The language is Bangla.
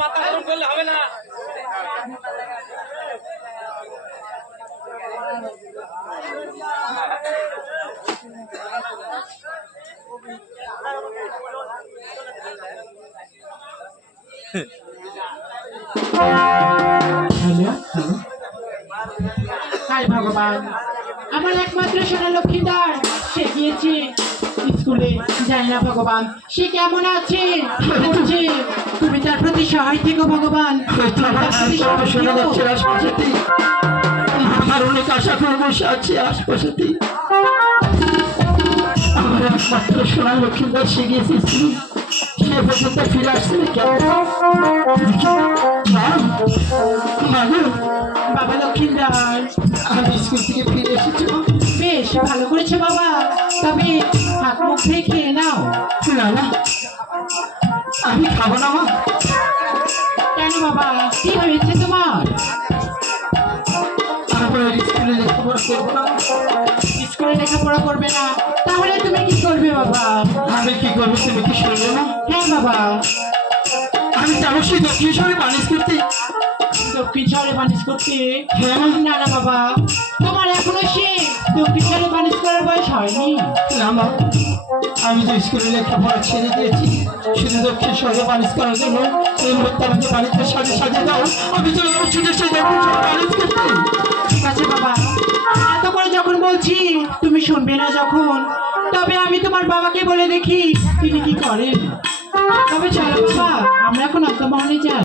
মাথা গরম করলে হবে না। হায় ভগবান, আমার একমাত্র সোনা লক্ষ্মীদার সে গিয়েছে স্কুলে। জানি না ভগবান সে কেমন আছে, তুমি তার প্রতি সহায় থেকো ভগবান। আমার অনেক আশা করবো সে আছে আশপাশে। আমার একমাত্র সোনা লক্ষ্মীদার সে গিয়েছে স্কুলে, সে পর্যন্ত ফিরে আসছে বাবা লক্ষ্মীদার, আমি স্কুল থেকে ফিরে এসেছি। বেশ ভালো করেছো বাবা, তবে হাত মুখ ধুয়ে খেয়ে নাও। না না, আমি খাবো না মা। কেন বাবা, কি হয়েছে তোমার? স্কুলে লেখাপড়া করবো না। স্কুলে লেখাপড়া করবে না? তাহলে তুমি কি করবে বাবা? আমি কি করবো তুমি কি শুনবে না? হ্যাঁ বাবা, আমি যাবো সেই দক্ষিণ শহরে বানিজ করতে। দক্ষিণ শহরে বানিজ করতে? না না বাবা, তোমার এখনো সে দক্ষিণ শহরে বানিজ করার বয়স হয়নি। না মা, আমি তো স্কুলে লেখাপড়া ছেড়ে দিয়েছি শুধু দক্ষিণ শহরে বানিজ করার জন্য। এই মুহূর্তে আমাকে বাড়িতে সাজিয়ে দাও, আমি চলে যাবো ছুটে সেই দক্ষিণ শহরে বানিজ করতে। ঠিক আছে বাবা, এত করে যখন বলছি তুমি শুনবে না যখন, তবে আমি তোমার বাবাকে বলে দেখি তিনি কি করেন। তবে চলো বাবা, আমরা এখন অন্তমহলে যাই।